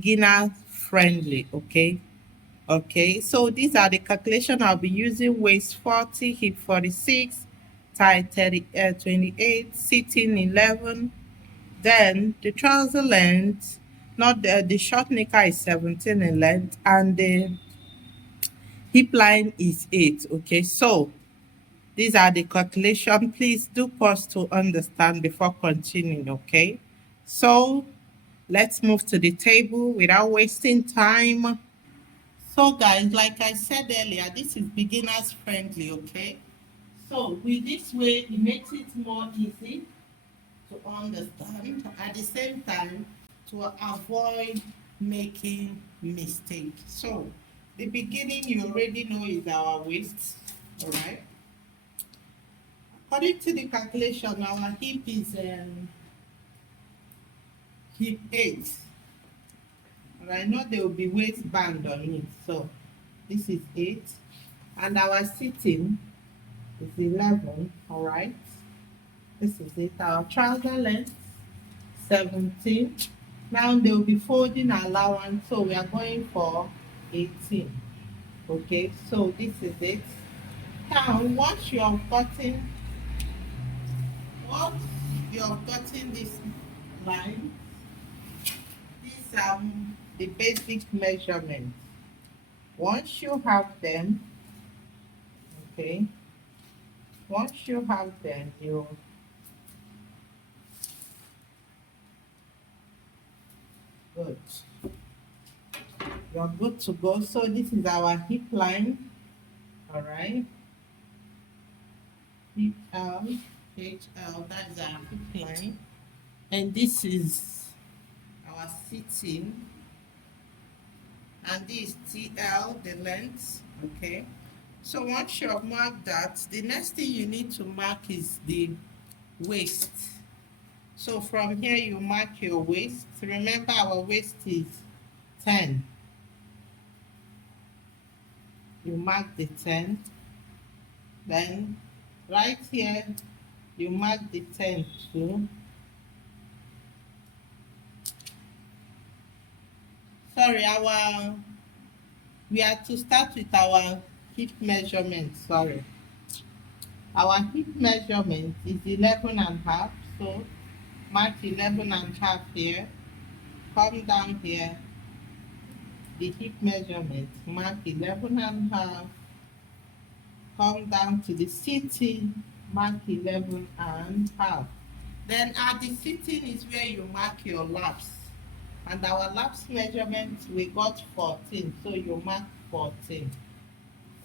beginner friendly. Okay, so these are the calculation I'll be using: waist 40, hip 46, thigh 28, sitting 11. Then the trouser length, not the short knicker is 17 in length, and the hip line is 8. Okay, so these are the calculation. Please do pause to understand before continuing. Okay, so let's move to the table without wasting time. So guys, like I said earlier, this is beginners friendly. Okay, so with this way it makes it more easy to understand, at the same time to avoid making mistakes. So the beginning you already know is our waist. All right, according to the calculation our hip is hip 8. And I know there will be waistband on it, so this is 8, and our sitting is 11. All right, this is it. Our trouser length 17. Now they will be folding allowance, so we are going for 18. Okay, so this is it. Now once you have gotten this line, these are the basic measurements. Once you have them, okay, once you have them, good. You're good to go. So this is our hip line. All right, hip L, HL, that is our hip line. And this is our sitting, and this TL, the length. Okay, so once you have marked that, the next thing you need to mark is the waist. So from here you mark your waist. Remember our waist is 10. You mark the 10. Then right here you mark the 10 too. Sorry, we are to start with our hip measurement. Sorry, our hip measurement is 11 and a half. So mark 11 and a half here. Come down here, the hip measurement, mark 11 and a half. Come down to the sitting, mark 11 and a half. Then at the sitting is where you mark your laps. And our laps measurement, we got 14. So you mark 14.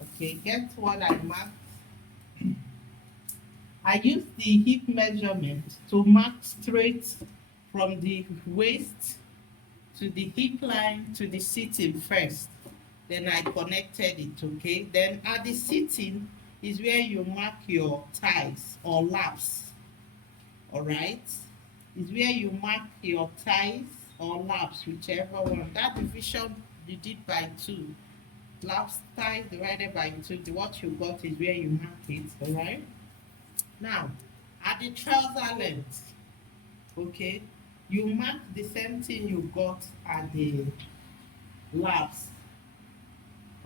Okay, get what I marked? I use the hip measurement to mark straight from the waist to the hip line to the sitting first. Then I connected it. Okay, then at the sitting is where you mark your thighs or laps. All right, is where you mark your thighs or laps, whichever one. That division you did by 2. Laps, thighs divided by 2. What you got is where you mark it. All right, now at the trouser length, okay, you mark the same thing you got at the laps.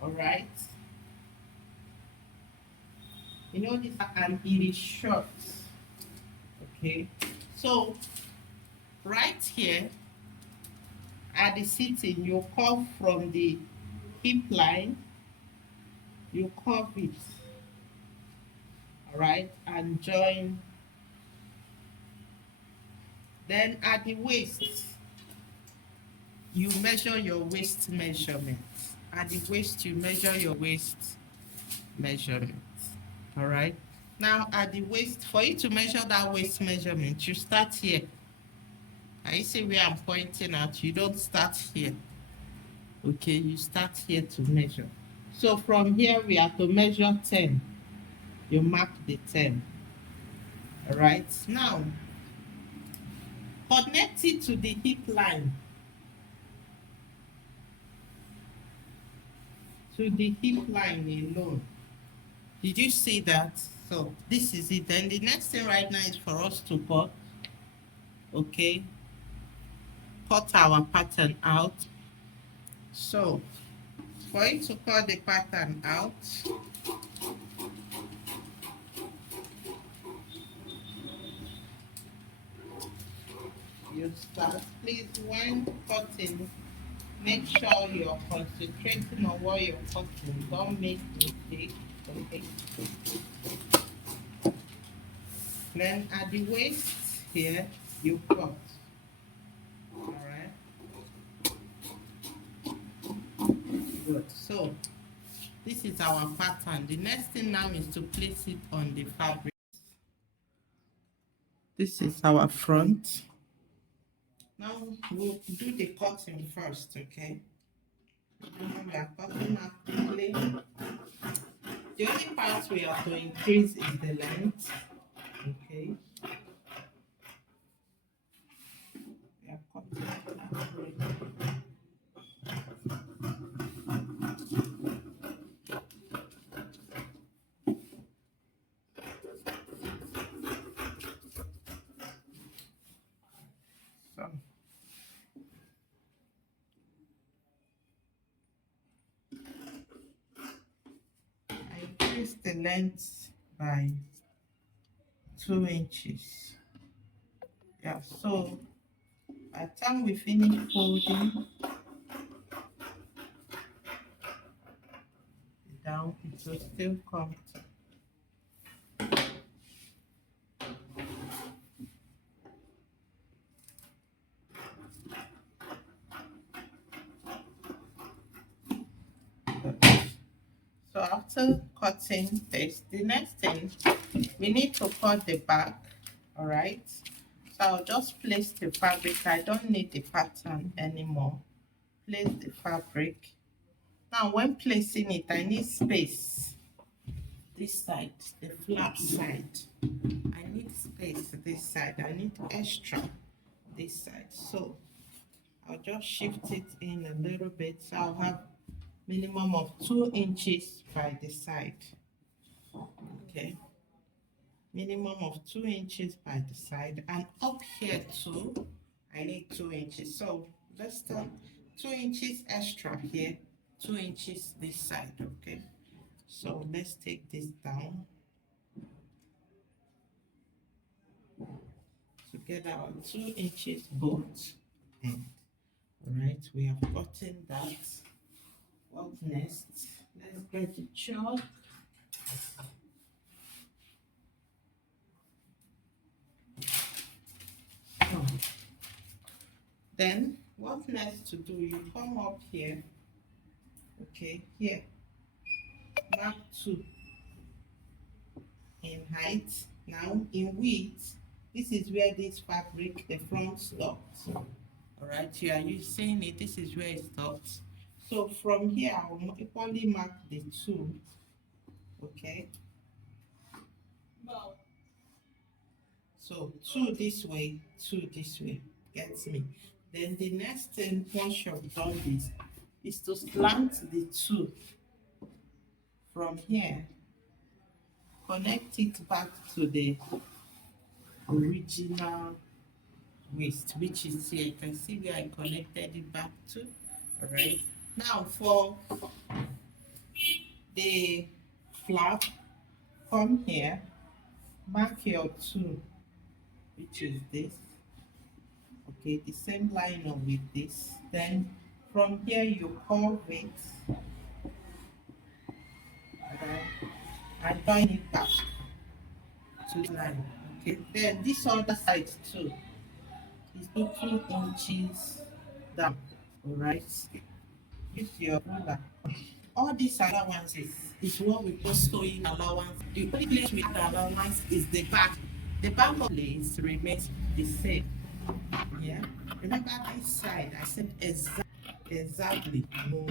All right, you know this, and it is short. Okay, so right here at the sitting you curve from the hip line, you curve it. All right, and join. Then at the waist you measure your waist measurement. At the waist you measure your waist measurement. All right, now at the waist, for you to measure that waist measurement, you start here. And you see where I'm pointing at, you don't start here. Okay, you start here to measure. So from here we have to measure 10. You mark the 10. All right, now connect it to the hip line. To the hip line alone. Did you see that? So this is it. Then the next thing right now is for us to cut. Okay, cut our pattern out. So for you to cut the pattern out, you start. Please, when cutting, make sure you're concentrating on what you're cutting. Don't make mistakes. Okay. Then at the waist here, you cut. Alright. Good. So this is our pattern. The next thing now is to place it on the fabric. This is our front. Now we'll do the cutting first, okay? We are cutting out quickly. The only part we have to increase is the length, okay? We are cutting out. So I increase the length by 2 inches. Yeah, so by the time we finish folding it down, it will still come to. So after cutting this, the next thing, we need to cut the back, all right? So I'll just place the fabric. I don't need the pattern anymore. Place the fabric. Now when placing it, I need space. This side, the flap side. I need space this side. I need extra this side. So I'll just shift it in a little bit. So I'll have minimum of 2 inches by the side. Okay, minimum of 2 inches by the side, and up here too I need 2 inches. So let's start 2 inches extra here, 2 inches this side. Okay, so let's take this down to get our 2 inches both. And all right, we have gotten that. What next? Let's get the chalk. Oh. Then what next to do, you come up here, okay, here, mark 2 in height. Now in width, this is where this fabric, the front stops. All right, you are using it, this is where it stops. So from here I will equally mark the 2, okay? So 2 this way, 2 this way, gets me. Then the next thing, once you've done this, is to slant the 2 from here, connect it back to the original waist, which is here. You can see where I connected it back to. All right, now for the flap, come here, mark your 2, which is this. Okay, the same line up with this. Then from here you curve it, right, and join it back to the line. Okay, then this other side too is 2 inches down. All right, use your ruler. All these allowances is what we call sewing allowance. The only place with the allowance is the back. The back of place remains the same. Yeah. Remember this side, I said exactly. No,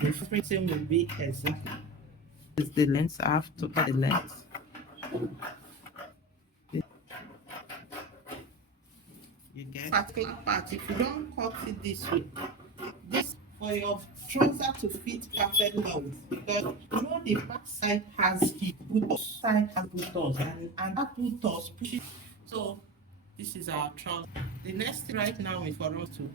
the everything will be exactly. Is the length, I have to cut the length. You get particular part. If you don't cut it this way, this for your trouser to fit perfectly well, because you know the back side has the buttons, side has buttons, and that buttons pushes. So this is our trouser. The next thing right now is for us to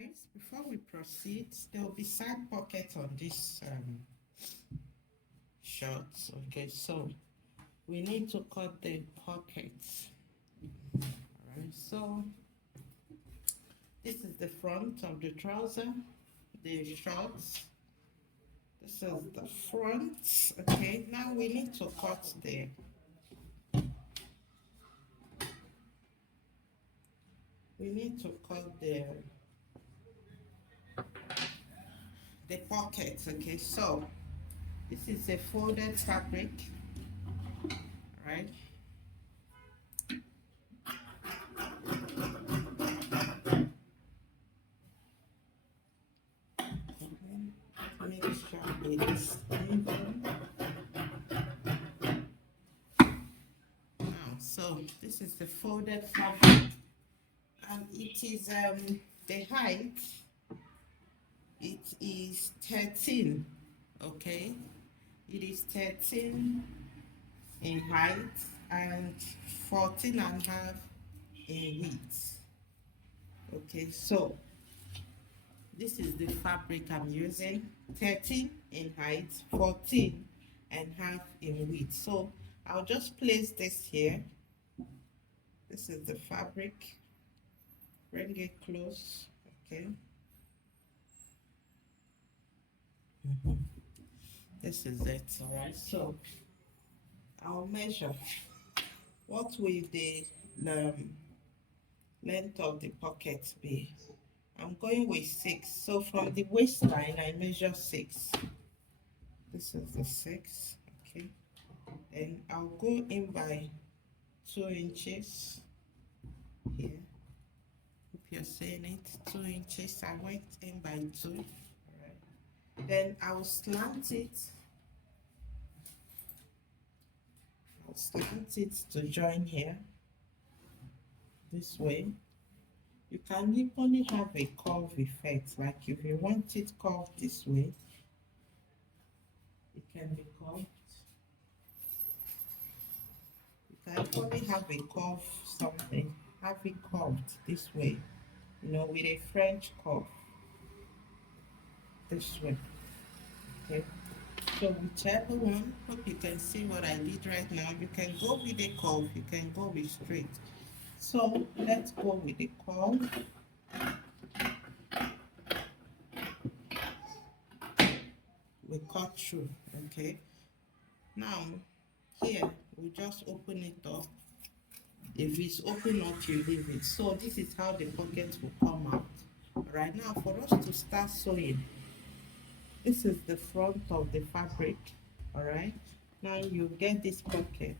Guys, before we proceed, there will be side pockets on this shorts. Okay, so we need to cut the pockets. All right, so this is the front of the trouser, the shorts. This is the front. Okay, now we need to cut the pockets. Okay, so this is a folded fabric, right? Make sure it's even. Now, so this is the folded fabric, and it is the height. It is 13. Okay, it is 13 in height and 14 and a half in width. Okay, so this is the fabric I'm using, 13 in height, 14 and half in width. So I'll just place this here. This is the fabric. Bring it close. Okay. This is it. All right. So I'll measure. What will the length of the pocket be? I'm going with 6. So from the waistline, I measure 6. This is the 6. Okay. Then I'll go in by 2 inches here. Hope you're seeing it. 2 inches. I went in by 2. All right. Then I'll slant it. I'll slant it to join here. This way. You can even have a curve effect, like if you want it curved this way, it can be curved. You can only have a curve something, have it curved this way, you know, with a French curve this way. Okay, so whichever one. Hope you can see what I did right now. You can go with a curve, you can go with straight. So let's go with the curve. We cut through. Okay, now here we just open it up. If it's open up, you leave it. So this is how the pocket will come out. Right now, for us to start sewing, this is the front of the fabric. All right, now you get this pocket.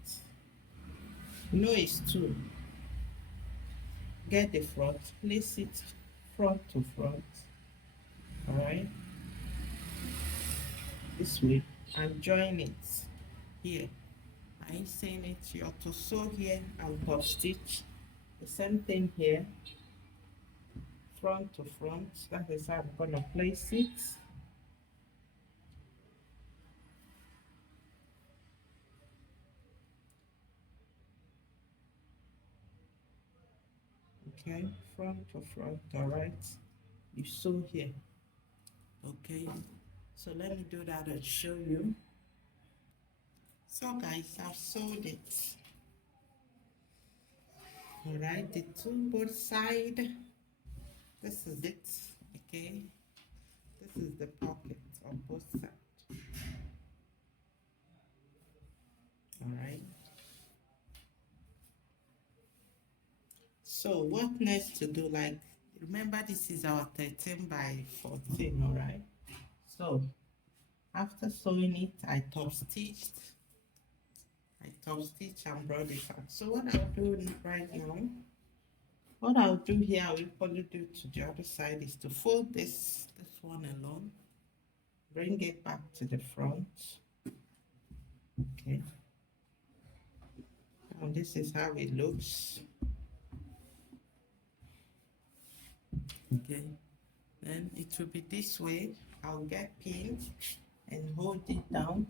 You know it's 2. Get the front, place it front to front. All right, this way, and join it here. I ain't saying it. You have to sew here and top stitch. The same thing here, front to front. That is how I'm gonna place it. Okay, front to front. All right, you sew here. Okay, so let me do that and show you. So guys, I've sewed it. All right, the two both side. This is it. Okay, this is the pocket on both sides. All right. So what next to do? Like, remember this is our 13 by 14. All right. So after sewing it, I top stitched. And brought it out. So what I'll do right now, what I'll do here, I will probably do to the other side, is to fold this one alone, bring it back to the front. Okay, and this is how it looks. Okay, then it will be this way. I'll get pinned and hold it down.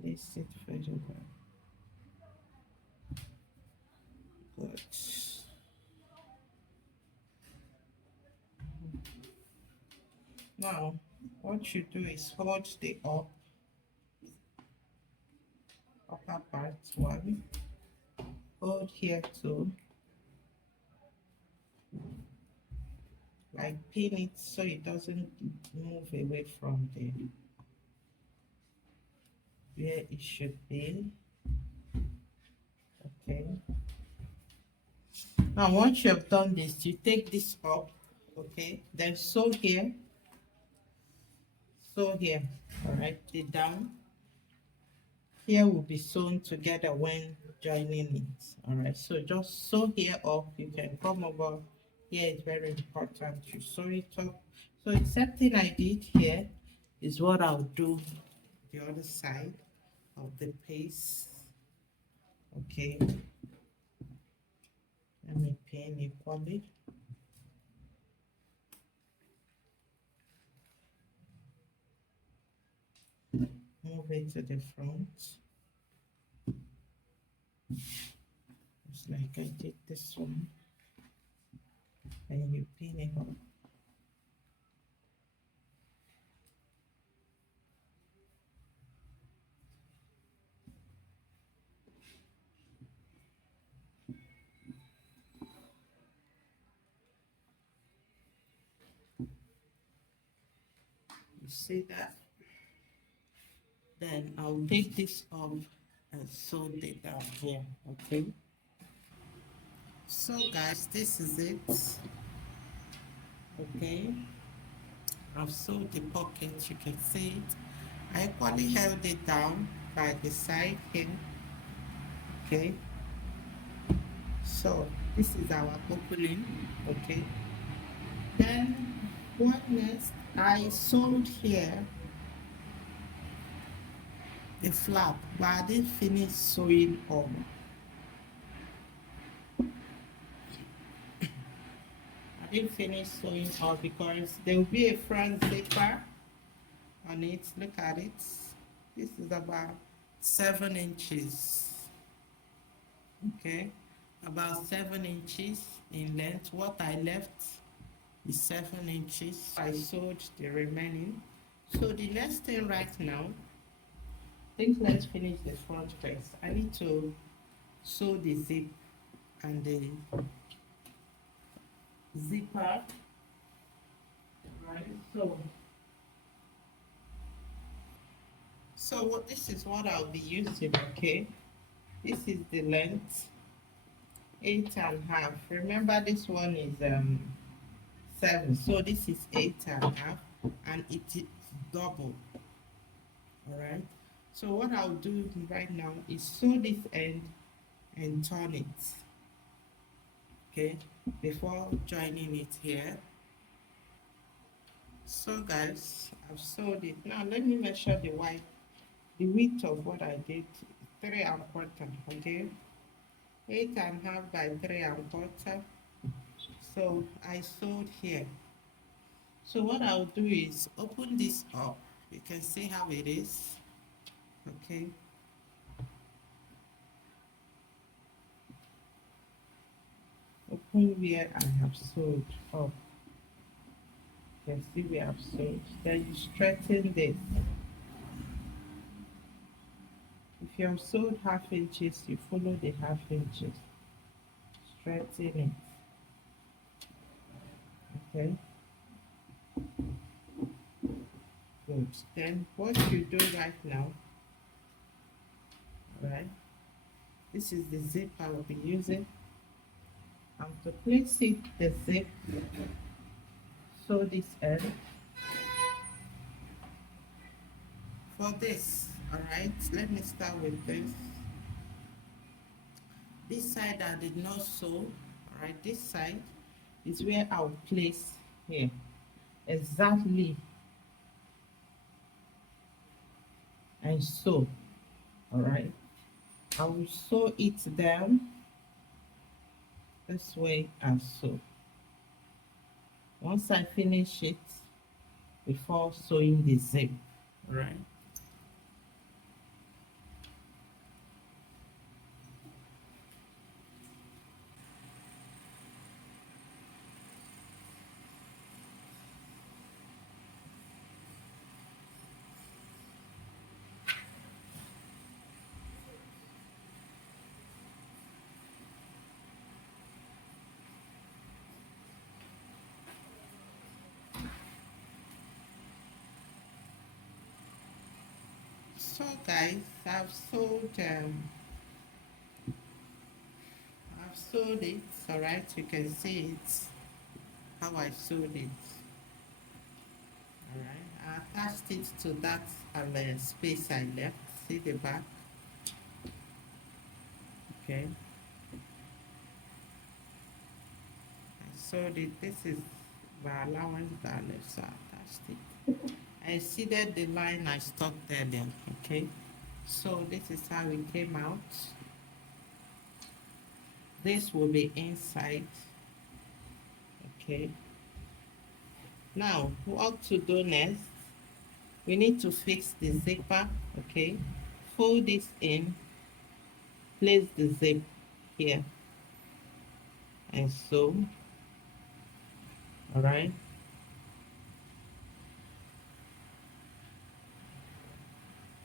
Place it further back. Good. Now, what you do is hold the upper part one, hold here too, like pin it so it doesn't move away from the where it should be. Okay. Now, once you have done this, you take this up, okay, then sew here, all right, the down here will be sewn together when joining it, all right. So just sew here up. You can come over here. It's very important you sew it up. So the same thing I did here is what I'll do the other side of the piece. Okay, let me pin equally. Move it to the front, just like I did this one, and you pin it up. You see that? Then I'll take this off and sew it down here. Okay. So guys, this is it. Okay. I've sewed the pocket. You can see it. I equally held it down by the side here. Okay. So this is our opening. Okay. Then what next? I sewed here the flap, but I didn't finish sewing all. I didn't finish sewing all because there will be a front zipper on it. Look at it. This is about 7 inches. Okay, about 7 inches in length. What I left is 7 inches. I sewed the remaining. So the next thing right now, I think let's finish the front first. I need to sew the zip and the zipper. Right. So what this is what I'll be using. Okay, this is the length, 8.5. Remember this one is 7, so this is 8.5, and it is double. All right. So what I'll do right now is sew this end and turn it. Okay, before joining it here. So guys, I've sewed it. Now let me measure the width of what I did. 3.25. Okay, 8.5 by 3.25. So I sewed here. So what I'll do is open this up. You can see how it is. Okay. Open where I have sewed up. You can see where I've sewed. Then you straighten this. If you have sewed half inches, you follow the half inches. Straighten it. Okay. Good. Then what you do right now, right? This is the zip I will be using. And to place it, the zip, sew this end. For this, all right, let me start with this. This side I did not sew, all right, this side is where I'll place here, exactly, and sew, all right. I will sew it down this way and sew. Once I finish it, before sewing the zip, all right. So guys, I've sewed it. All right, you can see it how I sewed it. All right, I attached it to that space I left. See the back. Okay, I sewed it. This is my allowance that I left, so I attached it. I exceeded the line I stuck there then. Okay, so this is how it came out. This will be inside. Okay, now what to do next? We need to fix the zipper. Okay, fold this in, place the zip here, and sew. All right,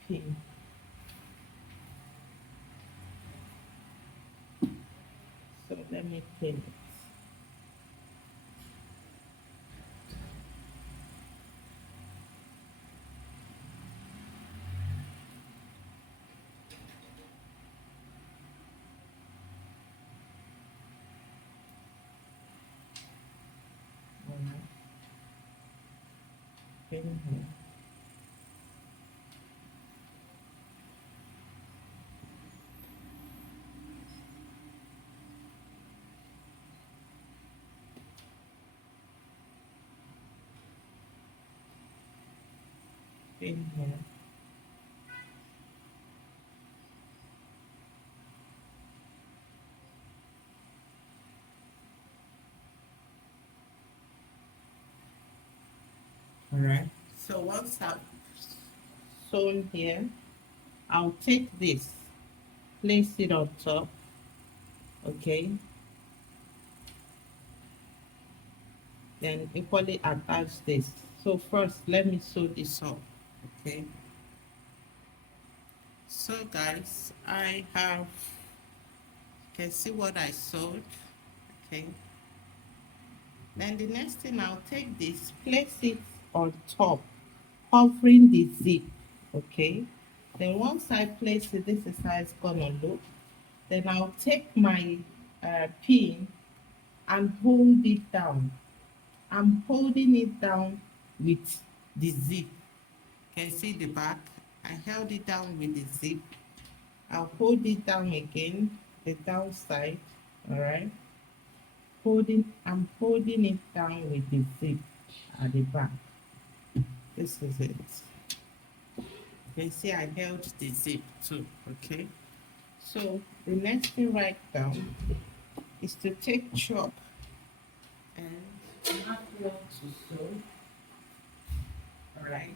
pin. So let me pin it. All right, pin here. Pin here. All right. So once I've sewn here, I'll take this, place it on top. Okay, then equally attach this. So first, let me sew this up. Okay. So guys, I have, you can see what I sewed. Okay. Then the next thing, I'll take this, place it on top, covering the zip. Okay. Then once I place it, this is how it's gonna look. Then I'll take my pin and hold it down. I'm holding it down with the zip. Can you see the back? I held it down with the zip. I'll hold it down again, the downside. All right. I'm holding it down with the zip at the back. This is it. You can see I held the zip too. Okay. So the next thing right down is to take chalk and mark one to sew. All right.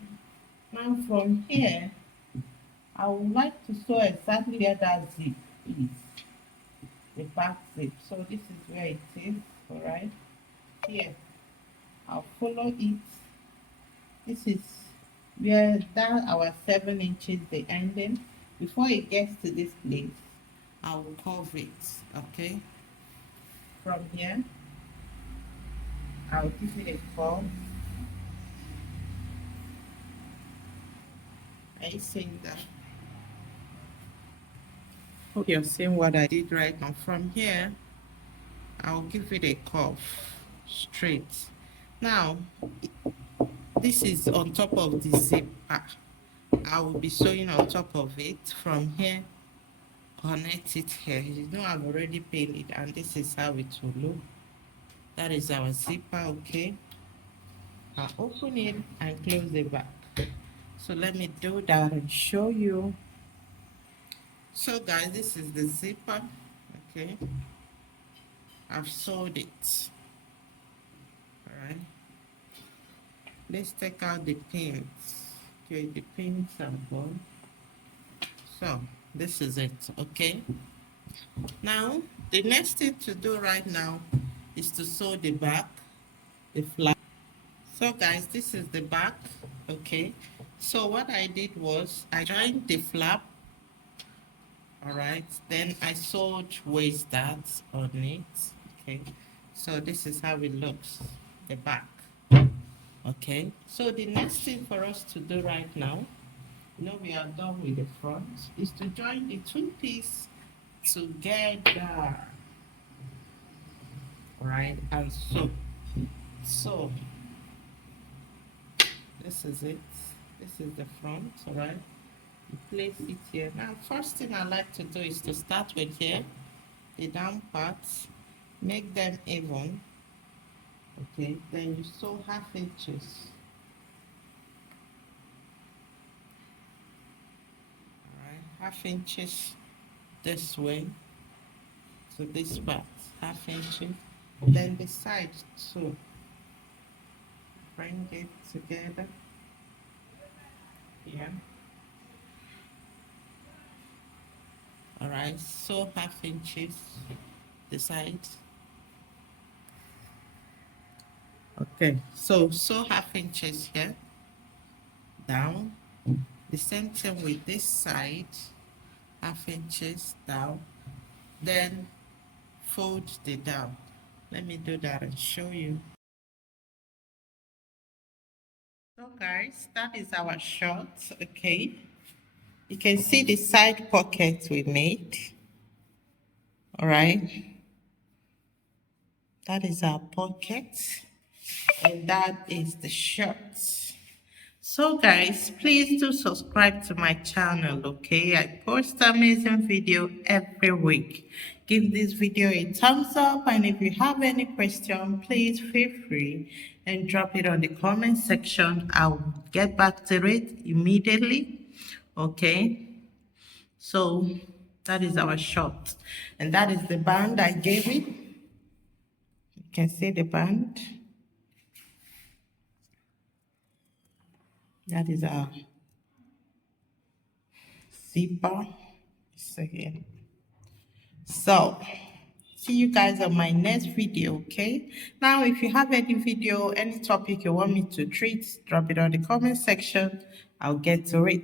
Now from here, I would like to sew exactly where that zip is, the back zip. So this is where it is. All right. Here, I'll follow it. This is where that our 7 inches the ending. Before it gets to this place, I will cover it. Okay. From here, I'll give it a curve. Are you seeing that? Hope you're seeing what I did right now. From here, I'll give it a curve straight. Now, this is on top of the zip. I will be sewing on top of it. From here, connect it here. You know I've already pinned it, and this is how it will look. That is our zipper. Okay, I'll open it and close the back. So let me do that and show you. So guys, this is the zipper. Okay, I've sewed it. All right, let's take out the pins. Okay, the pins are gone. So this is it. Okay, now the next thing to do right now is to sew the back, the flap. So guys, this is the back. Okay, so what I did was I joined the flap. All right, then I sewed waist darts on it. Okay, so this is how it looks, the back. Okay, so the next thing for us to do right now Now we are done with the front. Is to join the two pieces together, right? And so this is it. This is the front, all right? You place it here. Now, first thing I like to do is to start with here, the down parts, make them even, okay? Then you sew half inches, all right? Half inches this way to this part, half inches. Then the side too. Bring it together. Yeah. All right. Sew half inches the side. Okay. So sew half inches here down. The same thing with this side, half inches down. Then fold the down. Let me do that and show you. So guys, that is our short, okay? You can see the side pocket we made, all right? That is our pocket, and that is the shirt. So guys, please do subscribe to my channel, okay? I post amazing video every week. Give this video a thumbs up, and if you have any question, please feel free and drop it on the comment section. I'll get back to it immediately, okay? So that is our short, and that is the band I gave it. You can see the band. That is our zipper. Second. So see you guys on my next video, okay? Now if you have any video, any topic you want me to treat, drop it on the comment section. I'll get to it.